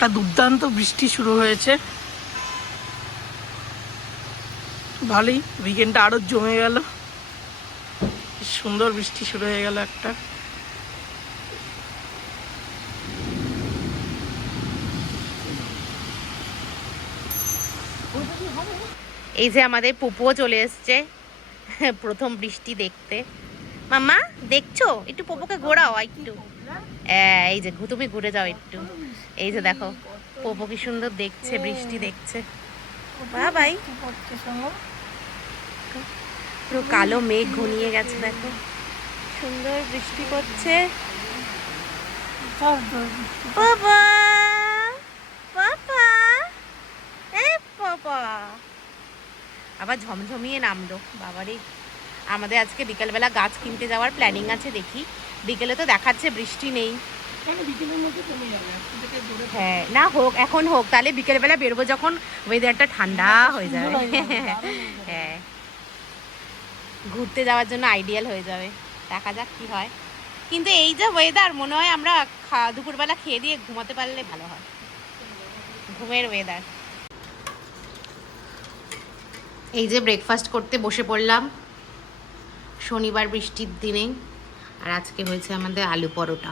একটা দুর্দান্ত বৃষ্টি শুরু হয়েছে, ভালোই। উইকেন্ডটা আরো জমে গেল, সুন্দর বৃষ্টি শুরু হয়ে গেল একটা। এই যে আমাদের পুপুও চলে এসছে প্রথম বৃষ্টি দেখতে। মাম্মা দেখছো? একটু পুপুকে ঘোরাও একটু। এই যে তুমি ঘুরে যাও একটু। এই যে দেখো পুপু কি সুন্দর দেখছে, বৃষ্টি দেখছে। বাবাই, পুরো কালো মেঘ ঘনিয়ে গেছে, দেখো সুন্দর বৃষ্টি পড়ছে। বাবা বাবা, এই বাবা আবার ঝমঝমিয়ে নামলো। বাবারে, আমাদের আজকে বিকেলবেলা গাছ কিনতে যাওয়ার প্ল্যানিং আছে, দেখি। বিকেলে তো দেখাচ্ছে বৃষ্টি নেই। হ্যাঁ, না হোক, এখন হোক, তাহলে বিকেলবেলা বেরোবো যখন ওয়েদারটা ঠান্ডা হয়ে যাবে। হ্যাঁ, ঘুরতে যাওয়ার জন্য আইডিয়াল হয়ে যাবে। দেখা যাক কি হয়। কিন্তু এই যে ওয়েদার, মনে হয় আমরা দুপুরবেলা খেয়ে দিয়ে ঘুমাতে পারলে ভালো হয়। ঘুমের ওয়েদার। এই যে ব্রেকফাস্ট করতে বসে পড়লাম শনিবার বৃষ্টির দিনে। আর আজকে হয়েছে আমাদের আলু পরোটা,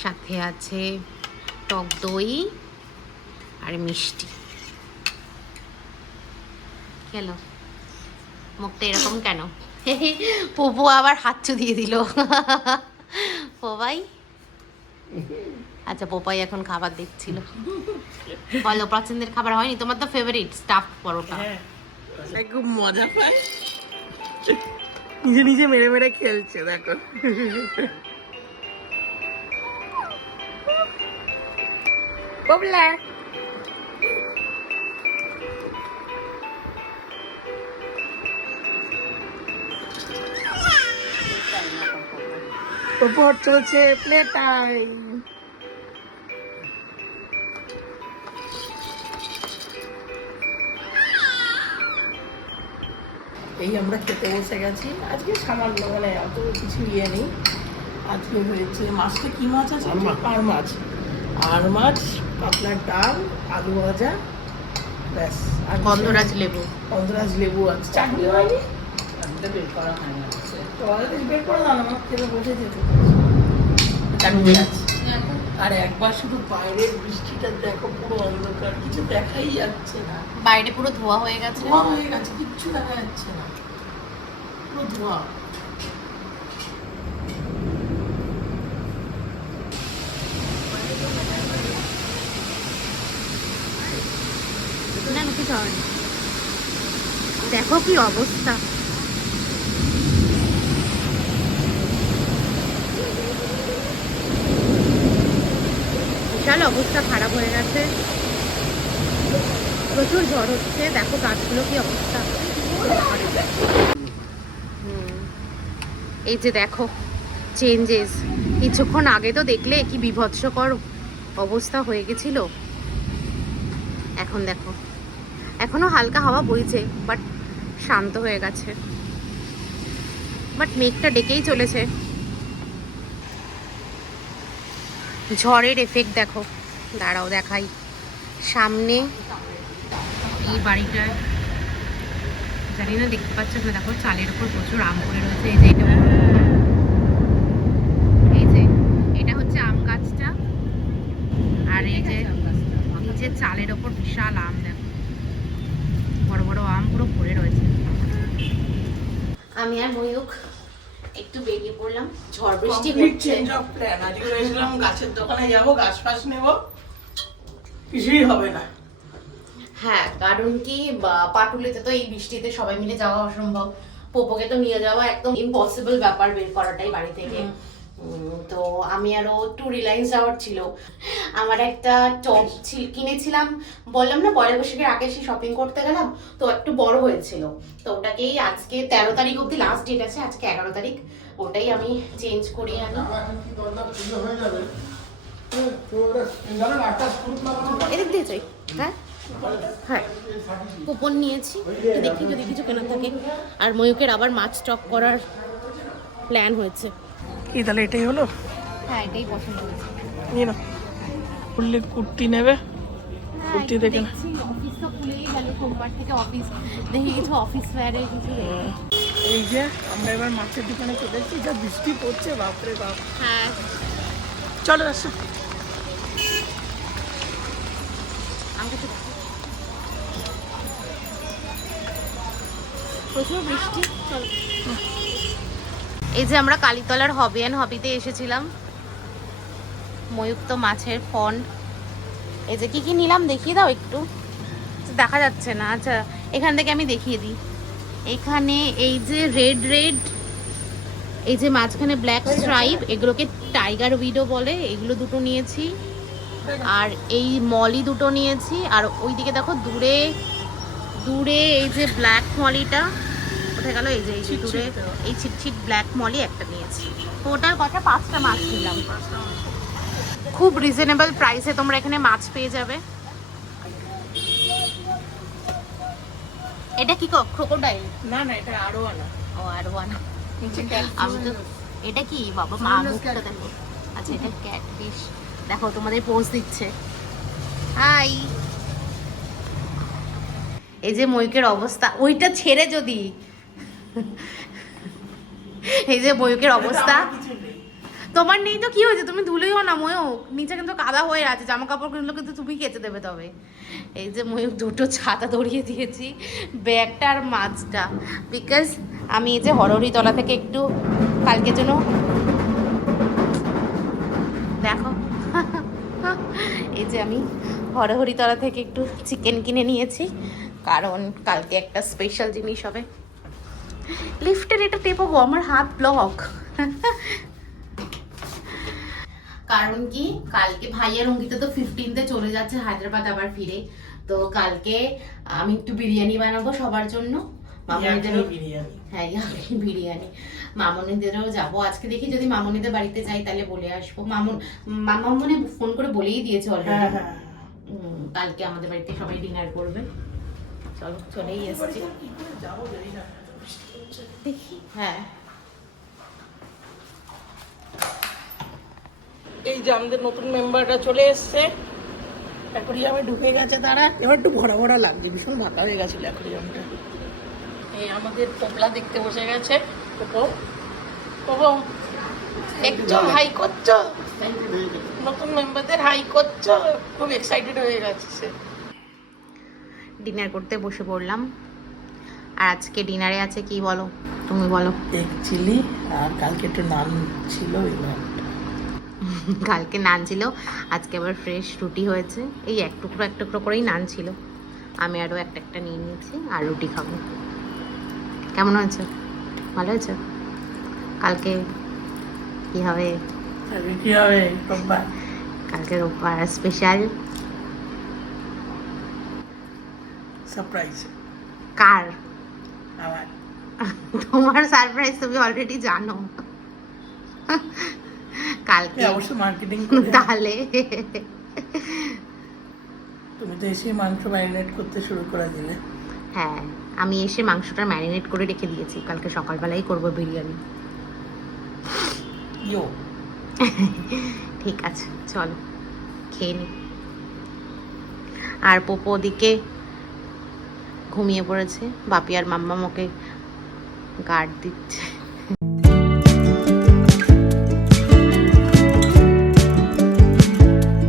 সাথে আছে টক দই আর মিষ্টি। খেলো, মুখটা এরকম কেন? পুপু আবার হাতচু দিয়ে দিল। পোপাই, আচ্ছা পোপাই এখন খাবার দেখছিল। বলো, পছন্দের খাবার হয়নি তোমার? তো ফেভারিট স্টাফ পরোটা। খুব মজা পায়, নিজে নিজে মেরে মেরে খেলছে, দেখো। ববলা উপর চলছে প্লে টাইম। এই আমরা খেতে বসে গেছি। আজকে সামান্য, মানে অত কিছু ইয়ে নেই। আজকে হয়েছে, মাছটা কি মাছ আছে? আর মাছ, আর মাছ, পাতলার ডাল, আলু ভাজা, ব্যাস। আর গন্ধরাজ লেবু, গন্ধরাজ লেবু আছে। চাটনি হয়নি, বের করা হয়নি। বের করে দাও, আমার খেতে বসে যেতে। চাটনি আছে। আর একবার শুধু বাইরের বৃষ্টিটা দেখো, পুরো অন্ধকার, কিছু দেখাই যাচ্ছে না। বাইরে পুরো ধোয়া হয়ে গেছে। ধোয়া হয়ে গেছে, কিচ্ছু দেখা যাচ্ছে না, পুরো ধোয়া। না কিছু হয়নি। দেখো কি অবস্থা। বিশাল অবস্থা খারাপ হয়ে গেছে, প্রচুর ঝড় হচ্ছে। দেখো গাছগুলো কি অবস্থা। এই যে দেখো চেঞ্জেস, কিছুক্ষণ আগে তো দেখলে কি বিভৎসকর অবস্থা হয়ে গেছিল। এখন দেখো, এখনো হালকা হাওয়া বইছে, বাট শান্ত হয়ে গেছে। বাট মেঘটা ডেকেই চলেছে। ঝড়ের এফেক্ট দেখো, দাঁড়াও দেখাই। সামনে এই বাড়িটায়, জানি না দেখতে পাচ্ছ না, দেখো চালের উপর প্রচুর আম পড়ে রয়েছে। এই যে এটা, এই যে এটা হচ্ছে আম গাছটা। আর এই যে নিচে চালের ওপর বিশাল আম, দেখো বড় বড় আম পুরো পড়ে রয়েছে। আমি আর ময়ূক একটু বেরিয়ে পড়লাম, ঝড় বৃষ্টি হচ্ছে। Change of plan. আজকে ভেবেছিলাম গাছের দোকানে যাবো, গাছ ফাছ নেবো, কিছুই হবে না। হ্যাঁ, কারণ কি পাটুলিতে তো এই বৃষ্টিতে সবাই মিলে যাওয়া অসম্ভব। পোপোকে তো নিয়ে যাওয়া একদম ইম্পসিবল ব্যাপার, বের করাটাই বাড়ি থেকে। তো আমি আরো একটু রিলায়েন্স যাওয়ার ছিল। আমার একটা টপ কিনেছিলাম, বললাম না পয়লা বৈশাখের আগে এসে শপিং করতে গেলাম, তো একটু বড় হয়েছিল। তো ওটাকেই আজকে 13 তারিখ অব্দি লাস্ট ডেট আছে, আজকে 11 তারিখ, ওটাই আমি চেঞ্জ করিয়ে আনি। এদিক দিয়ে চাই। হ্যাঁ হ্যাঁ, কুপন নিয়েছি, দেখি যদি কিছু কেনা থাকে। আর ময়ূকের আবার মাছ স্টক করার প্ল্যান হয়েছে। কি তাহলে এটাই হলো? হ্যাঁ, এটাই পছন্দ হয়েছে। নিয়ে নাও। বললে কুর্তি নেবে, কুর্তি দেখে না। অফিস তো খুলেই গেল, সোমবার থেকে অফিস, দেখি কিছু অফিস ওয়্যারের কিছু। এই যে আমরা এবার মাছের দোকানে চলে এসেছি, যা বৃষ্টি পড়ছে বাপরে বাপ। হ্যাঁ, চলো আসো। প্রচুর বৃষ্টি। এই যে আমরা কালীতলার হবি অ্যান্ড হবিতে এসেছিলাম, ময়ূক্ত মাছের ফন্ড। এই যে কি কি নিলাম দেখিয়ে দাও একটু, দেখা যাচ্ছে না। আচ্ছা, এখান থেকে আমি দেখিয়ে দিই। এখানে এই যে রেড রেড, এই যে মাঝখানে ব্ল্যাক স্ট্রাইপ, এগুলোকে টাইগার উইডো বলে, এগুলো দুটো নিয়েছি। আর এই মলি দুটো নিয়েছি। আর ওইদিকে দেখো দূরে দূরে এই যে ব্ল্যাক মলিটা কোথায় গেল, এই যে এই যে দূরে এই ছিটছিট ব্ল্যাক মলি একটা নিয়েছি। টোটাল কথা 5টা মাছ নিলাম। খুব রিজনেবল প্রাইসে তোমরা এখানে মাছ পেয়ে যাবে। এটা কি ক্রোকোডাইল? না না, এটা আরো আনা। ও আরো আনা। আমি তো এটা কি বাবা, মা মুখটা দেখো। আচ্ছা, এটা ক্যাটফিশ। দেখো তোমাদের পোজ দিচ্ছে। হাই। এই যে ময়ূকের অবস্থা, ওইটা ছেড়ে যদি, এই যে ময়ূকের অবস্থা। তোমার নেই তো কি হয়েছে, তুমি ধুলেও না ময়ূক, নিচে কিন্তু কাদা হয়ে আছে, জামা কাপড়গুলো কিন্তু তুমি কেচে দেবে। তবে এই যে ময়ূক দুটো ছাতা ধরিয়ে দিয়েছি, ব্যাগটা আর মাছটা, বিকজ আমি এই যে হরহরিতলা থেকে একটু কালকের জন্য দেখো এই যে আমি হরহরিতলা থেকে একটু চিকেন কিনে নিয়েছি, কারণ কালকে একটা স্পেশাল জিনিস হবে। লিফটের এটা টেপো গো, আমার হাত ব্লক। কারণ কি কালকে ভাইয়ের অঙ্কিতা তো 15তে চলে যাচ্ছে হায়দ্রাবাদ আবার ফিরে। তো কালকে আমি একটু বিরিয়ানি বানাবো সবার জন্য। মামনিদেরও হ্যাঁ বিরিয়ানি, মামনিদেরও যাবো আজকে। দেখি যদি মামনিদের বাড়িতে যাই তাহলে বলে আসবো। মামা মনে ফোন করে বলেই দিয়েছে অলরেডি, কালকে আমাদের বাড়িতে সবাই ডিনার করবে। চলো, চলেই এসছি দেখি। হ্যাঁ, এই যে আমাদের নতুন মেম্বাররা চলে এসছে। অ্যাকোরিয়ামে ঢুকে গেছে তারা, এবার একটু ভরা ভরা লাগছে, ভীষণ ফাঁকা হয়ে গেছিল অ্যাকোরিয়ামটা। এই আমাদের পোপলা দেখতে বসে গেছে। একজন হাই করছো, নতুন মেম্বারদের হাই করছো, খুব এক্সাইটেড হয়ে গেছে। ডিনার করতে বসে পড়লাম। আর আজকে ডিনারে আছে কি বলো, তুমি বলো। এগ চিলি, আর কালকে একটু নান ছিল। কালকে নান ছিল, আজকে আবার ফ্রেশ রুটি হয়েছে। এই এক টুকরো করেই নান ছিল, আমি আরও একটা নিয়ে নিয়েছি আর রুটি খাবো। কেমন হয়েছে? ভালো হয়েছে? কালকে কি হবে? কি হবে? রোববার। কালকে রোববার স্পেশাল সারপ্রাইজ। কার? আমার। তোমার সারপ্রাইজ তুমি অলরেডি জানো। কালকে অবশ্য মার্কেটিং করে। তাহলে তুমি তো এসে মাংস ম্যারিনেট করতে শুরু করে দিলে। হ্যাঁ, আমি এসে মাংসটা ম্যারিনেট করে রেখে দিয়েছি, কালকে সকালবেলাই করবো বিরিয়ানি। ইয়ো। ঠিক আছে, চলো খেয়ে নি। আর পোপো ওদিকে ঘুমিয়ে পড়েছে, বাপি আর মাম্মা ওকে গার্ড দিচ্ছে।